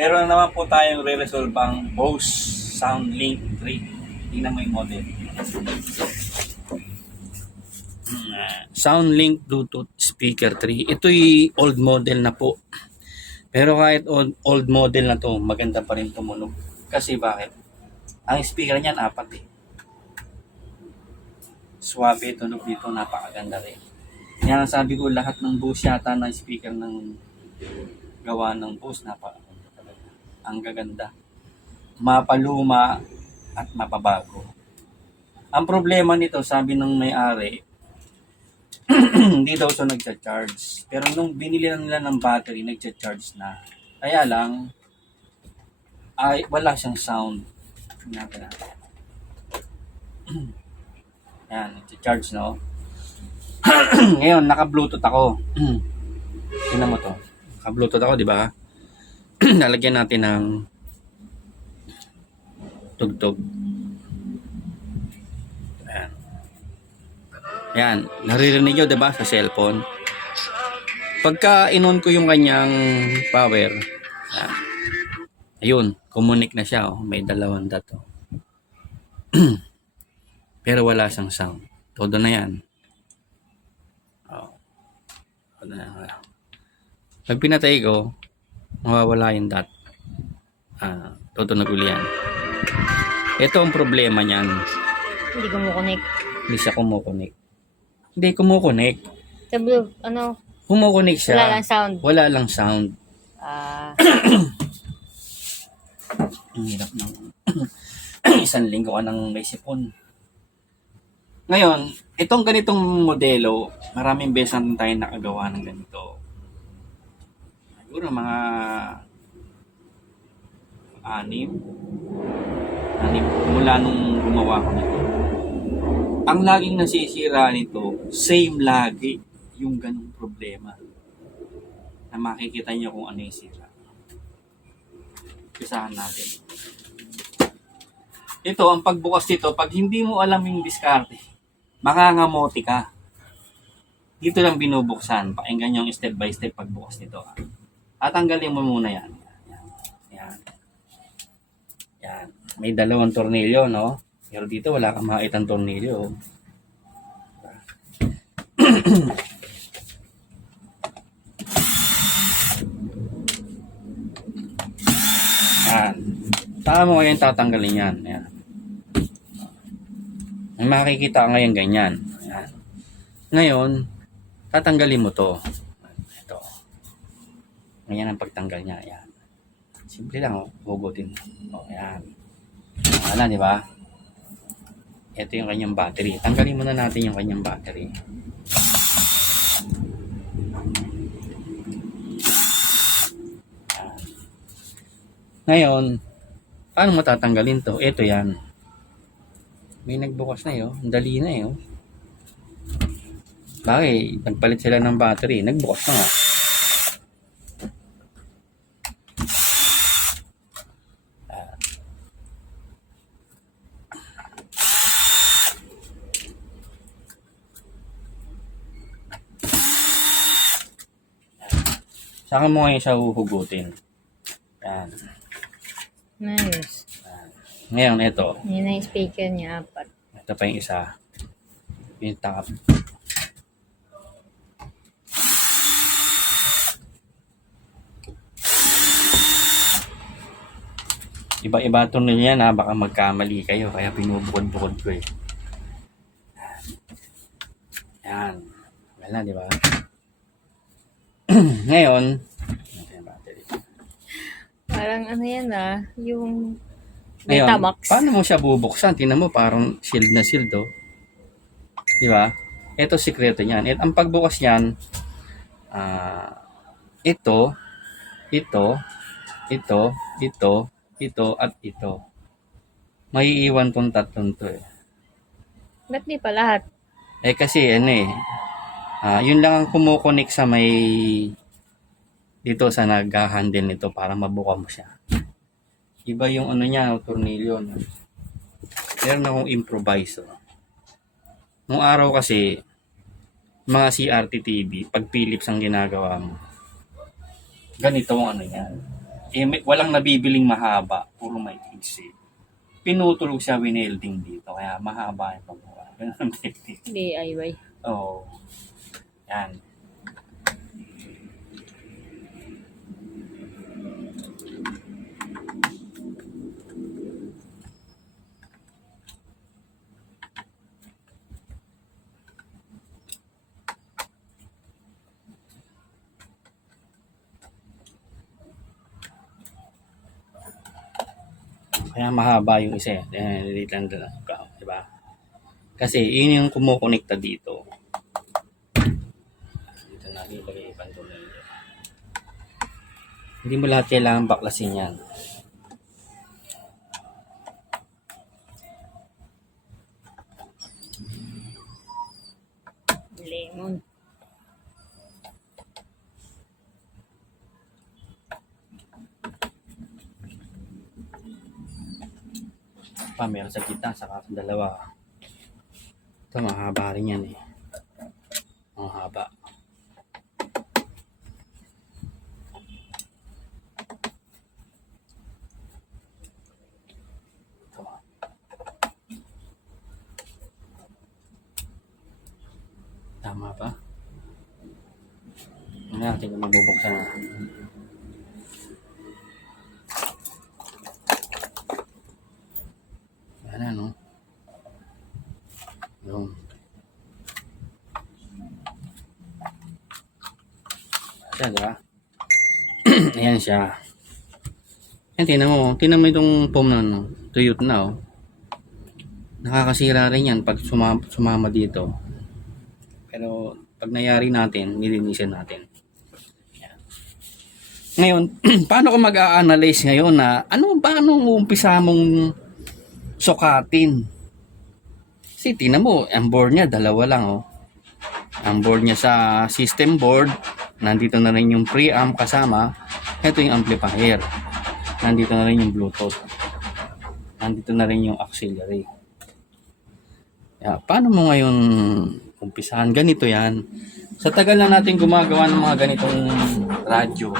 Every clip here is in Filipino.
Meron na naman po tayong re-resolve ang Bose SoundLink 3. Tingnan mo yung model. SoundLink Bluetooth Speaker 3. Ito'y old model na po. Pero kahit old model na to, maganda pa rin tumunog. Kasi bakit? Ang speaker niyan apat eh. Suwabe tunog dito, napakaganda rin. Yan ang sabi ko, lahat ng Bose yata na speaker ng gawa ng Bose, napakaganda talaga. Ang gaganda. Mapaluma at mapabago. Ang problema nito, sabi ng may-ari, hindi daw siya nagcha-charge. Pero nung binili na nila ng battery, nagcha-charge na. Kaya lang, ay wala siyang sound. Natin natin. Yan, nagcha-charge no. Ngayon, naka-Bluetooth ako. Tingnan mo to. Naka-Bluetooth ako, di ba? Lalagyan natin ng tugtog. Ayan. Yan, naririnig nyo, di ba, sa cellphone? Pagka in-on ko yung kanyang power, yan. Ayun, kumunik na siya, oh. May dalawang dot, oh. Pero wala siyang sound. Todo na yan. Oh. Todo na yan. Pag pinatay ko, mawawala yung dot. Todo naguli yan. Ito ang problema niyan. Hindi kumukunik. Hindi siya kumukunik. Hindi kumukunik. Sa blue, ano? Kumukunik siya. Wala lang sound. Wala lang sound. Ang hirap ng isang linggo ka nang may sipon. Ngayon, itong ganitong modelo, maraming beses natin tayo nakagawa ng ganito. Siguro mga anim mula nung gumawa ko nito. Ang laging nasisira nito, same lagi yung ganung problema. Na makikita niyo kung ano yung sira. Pisahan natin. Ito, ang pagbukas nito, pag hindi mo alam yung diskarte, makangamote ka. Dito lang binubuksan. Pakinggan yung step by step pagbukas nito. At tanggalin mo muna yan. Yan. Yan. May dalawang tornilyo, no? Pero dito wala kang makitang tornilyo. Yan. Saka mo ngayon tatanggalin yan. Yan. May makikita ka ngayon ganyan. Yan. Ngayon, tatanggalin mo to. Ito. Ganyan ang pagtanggal niya. Yan. Simple lang, oh. Hugutin mo. Oh, yan. Wala, di ba? Ito yung kanyang battery. Tanggalin muna natin yung kanyang battery. Yan. Ngayon, paano mo tatanggalin to? Ito yan. May nagbukas na yun. Dali na yun. Bakit? Nagpalit sila ng battery. Nagbukas na nga. Saka mo ngayon siya huhugutin. Yan. Nice. Ngayon, ito. Yun na yung speaker niya, apat. Ito pa yung isa. Yung top. Iba-iba ito niya na baka magkamali kayo. Kaya pinubukod-bukod ko eh. Yan. Wala, di ba? Ngayon, Parang ano yan yung ngayon, Betamax. paano mo siya bubuksan? Tingnan mo, parang shield na shield, oh. Di ba? Ito, sikreto niyan. Ang pagbukas niyan, ito, at ito. May iwan tong tatlong to eh. Ba't di pa lahat? Eh kasi, yun lang ang kumukonek sa may dito sa nag-handle nito para mabuka mo siya. Iba yung ano niya, tornilyo. No? Meron akong improviso. Nung araw kasi, mga CRT TV, pag Philips ang ginagawa mo, ganito ang ano yan. walang nabibiling mahaba, puro may fix eh. Pinutulog siya, winelding dito, kaya mahaba yung paggawa. Ganun ang technique. DIY. Oo. Yan. Kaya mahaba yung isa eh. Dito lang dalaga, di ba? Kasi yun yung kumukonekta dito. Dito natin ilagay yung pantuloy. Hindi mo lahat kailangan baklasin yan. Lemon. Meron sa gitna, saka sa dalawa. Ito, mahaba rin yan eh. Mahaba. Ito. Tama ba? Ano natin kung mabubuksan na. Yan no? Yung. Siya, diba? Ayan siya. Yan, tinan mo itong foam na no? Tuyot na oh. Nakakasira rin yan pag sumama dito. Pero pag nangyari natin, nilinisin natin. Yan. Ngayon, paano ko mag-a-analyze ngayon na paano umpisa mong sukatin? Kasi tingnan mo, ang board niya, dalawa lang oh. Ang board niya sa system board, nandito na rin yung preamp kasama. Ito yung amplifier. Nandito na rin yung Bluetooth. Nandito na rin yung auxiliary. Paano mo ngayon umpisahan? Ganito yan. Sa tagal na natin gumagawa ng mga ganitong radyo,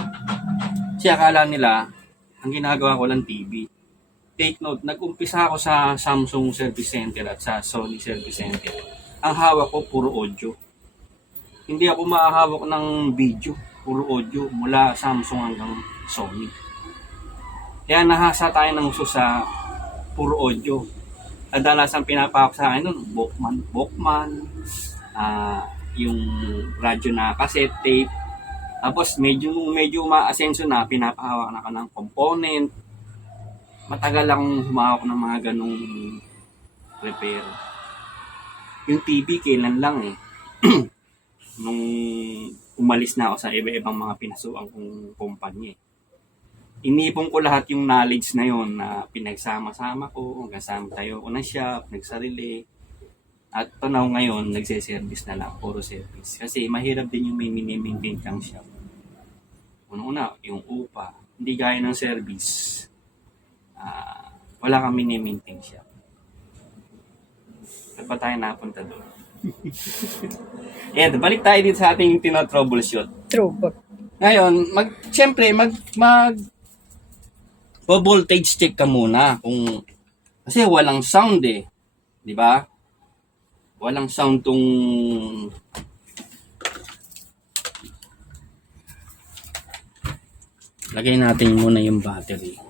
kasi akala nila, ang ginagawa ko lang TV. Take note, nag-umpisa ako sa Samsung Service Center at sa Sony Service Center. Ang hawak ko, puro audio. Hindi ako mahahawak ng video, puro audio, mula Samsung hanggang Sony. Kaya nahasa tayo ng uso sa puro audio. Kadalasan pinapahawak sa akin nun, Walkman, yung radyo na cassette tape. Tapos medyo ma-asenso na, pinapahawak na ka ng component. Matagal akong humawak ng mga ganong repair. Yung TV, kailan lang eh. Nung umalis na ako sa iba-ibang mga pinasuang kong kumpanya. Inipon ko lahat yung knowledge na yon na pinagsama-sama ko, hanggang sa tayo ko na shop, nagsarili. At tanaw ngayon, nagse-service na lang, puro service. Kasi mahirap din yung may mini-maintain kang shop. Una-una, yung upa, hindi gaya ng service. Wala kang mini-maintain shop. Saan pa tayo napunta doon? Ayan, balik tayo dito sa ating tinotroubleshoot. Trouble. Ngayon, siyempre, voltage check ka muna kasi walang sound eh. Di ba? Walang sound tong lagay natin muna yung battery.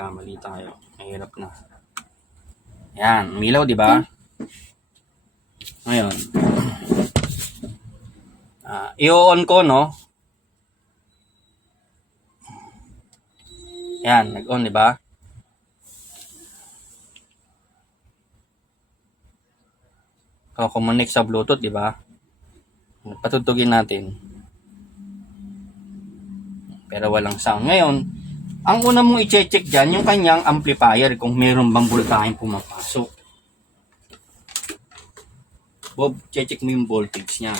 Kamali tayo. Mahirap na. Yan, umilaw, di ba? Ngayon, i-on ko, no? Yan, nag-on, di ba? Connect sa Bluetooth, di ba? Patutugin natin. Pero walang sound. Ngayon, ang una mong i-check dyan, yung kanyang amplifier, kung meron bang voltahe pumapasok. Bob, check mo yung voltage niya.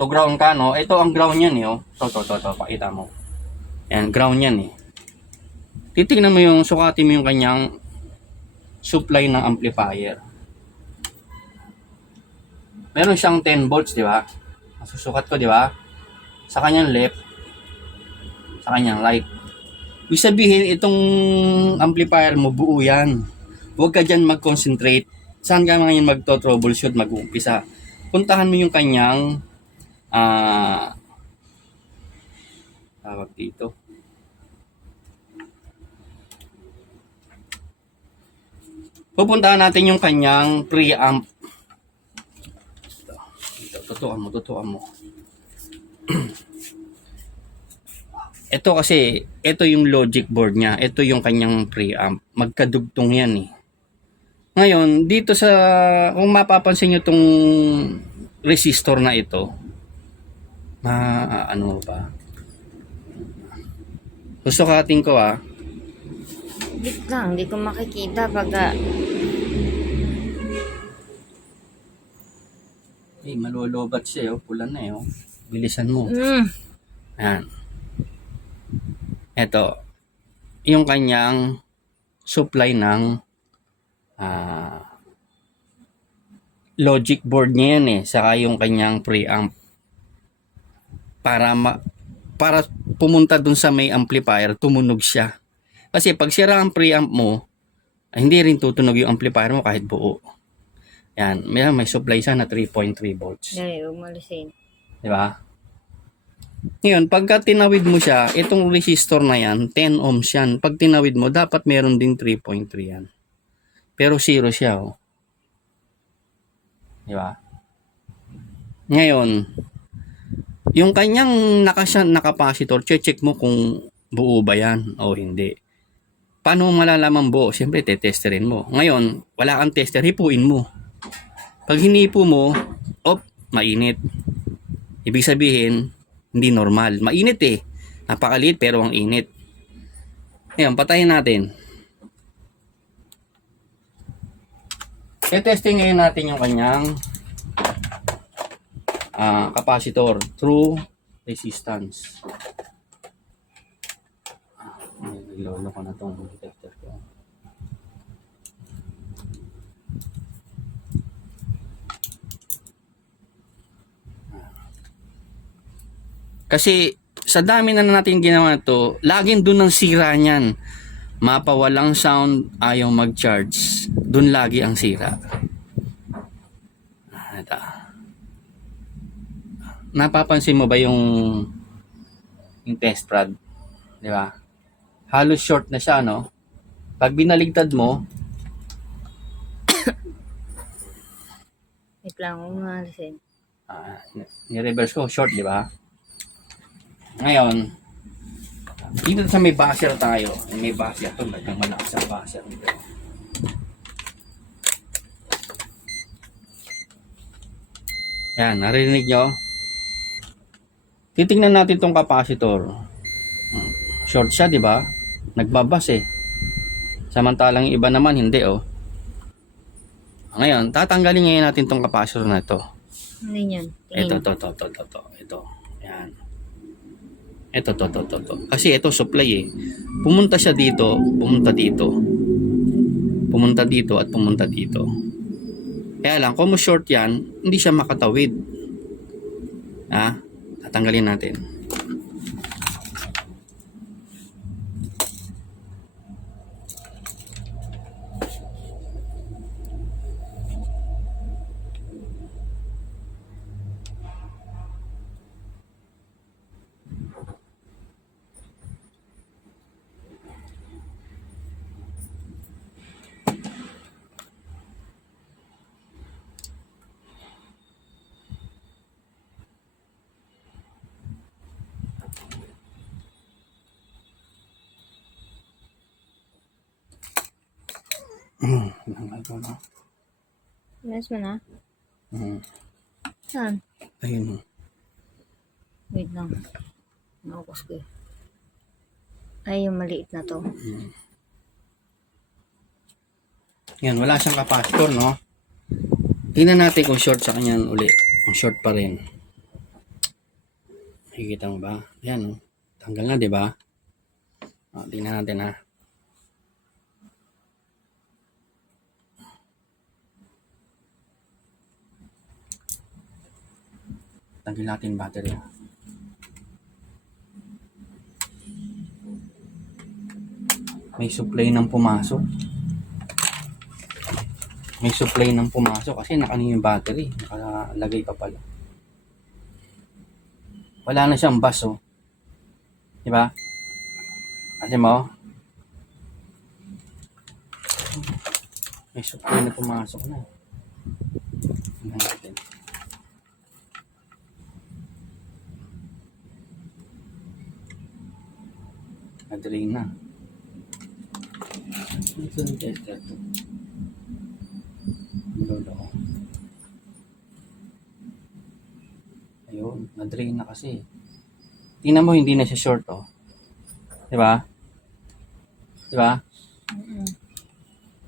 So, ground ka, no? Ito ang ground yan, eh, oh. Ito, pakita mo. Yan, ground yan, eh. Titignan mo sukatin mo yung kanyang supply ng amplifier. Meron siyang 10 volts, di ba? Susukat ko, di ba? Sa kanyang left, sa kanyang right. Ibig sabihin, itong amplifier mo, buo yan. Huwag ka dyan mag-concentrate. Saan ka ngayon magto-troubleshoot, mag-uumpisa? Puntahan mo yung kanyang tawag dito. Pupuntahan natin yung kanyang preamp. Tutukan mo. Ito kasi, ito yung logic board niya. Ito yung kanyang preamp. Magkadugtong yan eh. Ngayon, dito sa, kung mapapansin nyo itong resistor na ito, ano ba? Susukatin ko Wait lang, hindi ko makikita pag malolobat siya pula na Bilisan mo. Ayan. Ito, yung kanyang supply ng logic board niya yan saka yung kanyang preamp para pumunta dun sa may amplifier, tumunog siya. Kasi pag sira ang preamp mo, hindi rin tutunog yung amplifier mo kahit buo. Yan, may supply siya na 3.3 volts. Dali, umalisin. Di ba? Ngayon, pagka tinawid mo siya, itong resistor na yan, 10 ohms yan. Pag tinawid mo, dapat meron ding 3.3 yan. Pero zero siya, Di ba? Ngayon, yung kanyang nakapacitor, check mo kung buo ba yan o hindi. Paano mo malalaman buo? Siyempre, tetesterin mo. Ngayon, wala kang tester, hipuin mo. Pag hinipo mo, mainit. Ibig sabihin, hindi normal. Mainit Napakaliit pero ang init. Ngayon, patayin natin. Testing ngayon natin yung kanyang capacitor through resistance. Nilolo ko na itong detector ko. Kasi sa dami na natin ginawa ito, laging dun ang sira niyan. Mapawalang sound, ayaw mag-charge. Dun lagi ang sira. Ito. Napapansin mo ba yung test rod? Di ba? Halos short na siya, no? Pag binaligtad mo, Wait lang, umalisin. ni-reverse ko, short, di ba? Ngayon, dito sa may buzzer tayo. May buzzer ito. May malakas ang buzzer nito. Yan, narinig nyo? Titingnan natin tong capacitor. Short siya, di ba? Nagbabas Samantalang yung iba naman, hindi Ngayon, tatanggalin ngayon natin tong capacitor na ito. Ano yan? Ito. Yan. Ito. Kasi ito supply Pumunta siya dito, pumunta dito. Pumunta dito at pumunta dito. Kaya lang, kung short yan, hindi siya makatawid. Tatanggalin natin. Ayos mo na? Hmm. Saan? Ayun. Wait lang. Naukos ko Ay, yung maliit na to. Yan, wala siyang capacitor, no? Tingnan natin kung short sa kanyan uli. Kung short pa rin. Nakikita mo ba? Yan, tanggal na, di ba? Tingnan natin, Tanggal natin battery. May supply ng pumasok. May supply ng pumasok kasi nakanin yung battery. Nakalagay pa pala. Wala na siyang bus, oh. Diba? Kasi mo, may supply na pumasok na. Tingnan natin. Na-drain na. Ito yung tester to. Lolo ko. Ayun, na-drain na kasi. Tingnan mo, hindi na siya short, oh. Diba? Diba?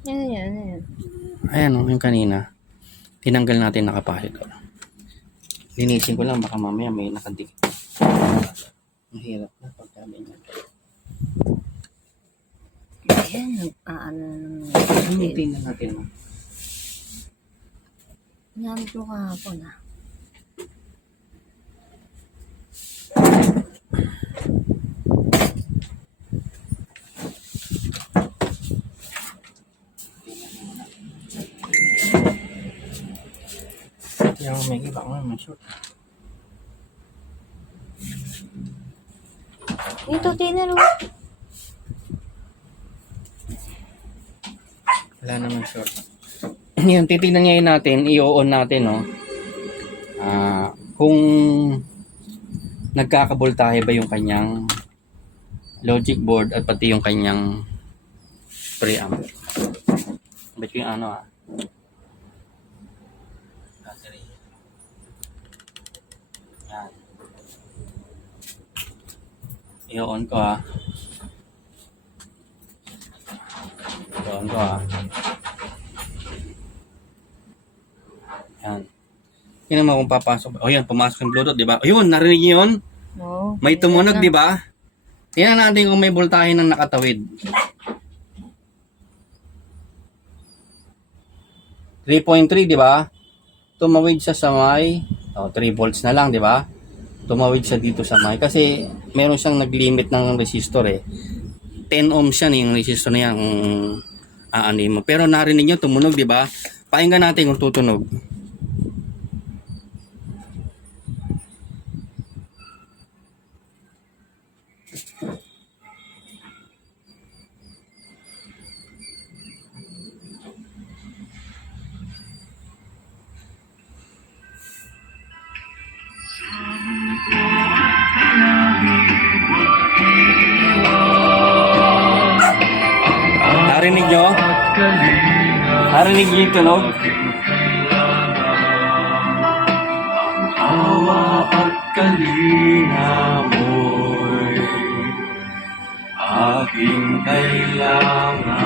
Yan. Ayan, oh, yung kanina. Tinanggal natin nakapahitor. Linisin ko lang, baka mamaya may nakadikit. Mahirap na pagkabi niya. Ayan, Tingnan natin, oh. Ginamit mo kahapon, ah. Yung may iba ko may short. Ito, tinalo. Wala naman short. Yun, titignan ngayon natin, i-on natin, no? Kung nagkakaboltahe ba yung kanyang logic board at pati yung kanyang preamp. Bet ko yung ano, battery. Yan. I-on ko, I-on ko, Yan. Tingnan mo kung papasok. O yan, pumasok yung Bluetooth, di ba? Ayun, narinig niyo yun? Oo. May tumunog, di ba? Tingnan natin kung may voltahe ng nakatawid. 3.3, di ba? Tumawid siya sa may 3 volts na lang, di ba? Tumawid siya dito sa may kasi meron siyang nag-limit ng resistor, eh. 10 ohms yan yung resistor na yan kung aanin mo. Pero narinig niyo tumunog, di ba? Pakinggan natin kung tutunog. Narinig nyo? Narinig nyo yung tunog? Awa at kalina mo'y aking kailangan.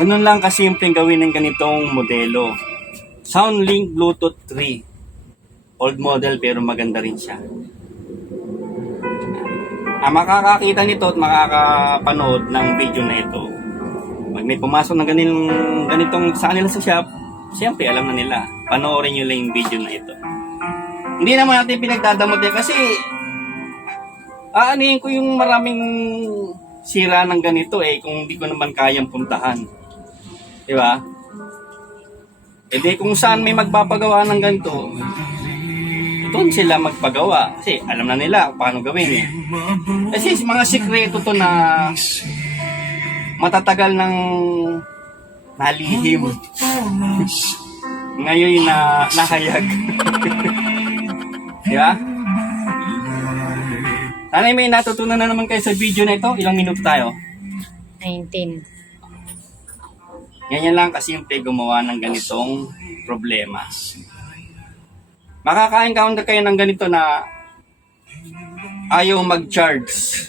Ganun lang kasimpleng gawin ng ganitong modelo. SoundLink Bluetooth 3. Old model pero maganda rin siya. Makakakita nito at makakapanood ng video na ito. Pag may pumasok na ganitong sa kanila sa shop, siyempre alam na nila. Panoorin nyo lang yung video na ito. Hindi naman natin pinagdadamot yan kasi aanihin ko yung maraming sira ng ganito kung hindi ko naman kayang puntahan. Diba? E di kung saan may magpapagawa ng ganito, doon sila magpagawa. Kasi alam na nila paano gawin Kasi mga sikreto to na matatagal ng nalihim. Ngayon na nahayag. Diba? Sana may natutunan na naman kayo sa video na ito. Ilang minuto tayo? 19. Yan lang kasimple gumawa ng ganitong problema. Makaka-encounter kayo ng ganito na ayaw mag-charge.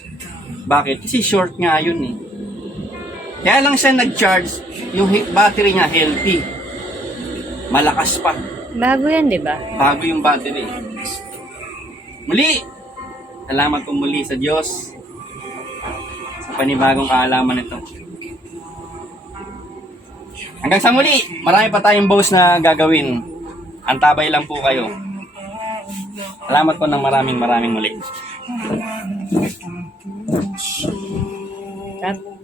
Bakit? Kasi short nga yun Kaya lang siya nag-charge, yung battery niya healthy. Malakas pa. Bago yan, di ba? Bago yung battery. Muli! Salamat po muli sa Diyos sa panibagong kaalaman nito. Hanggang sa muli, marami pa tayong bows na gagawin. Antabay lang po kayo. Salamat po ng maraming muli. Cut.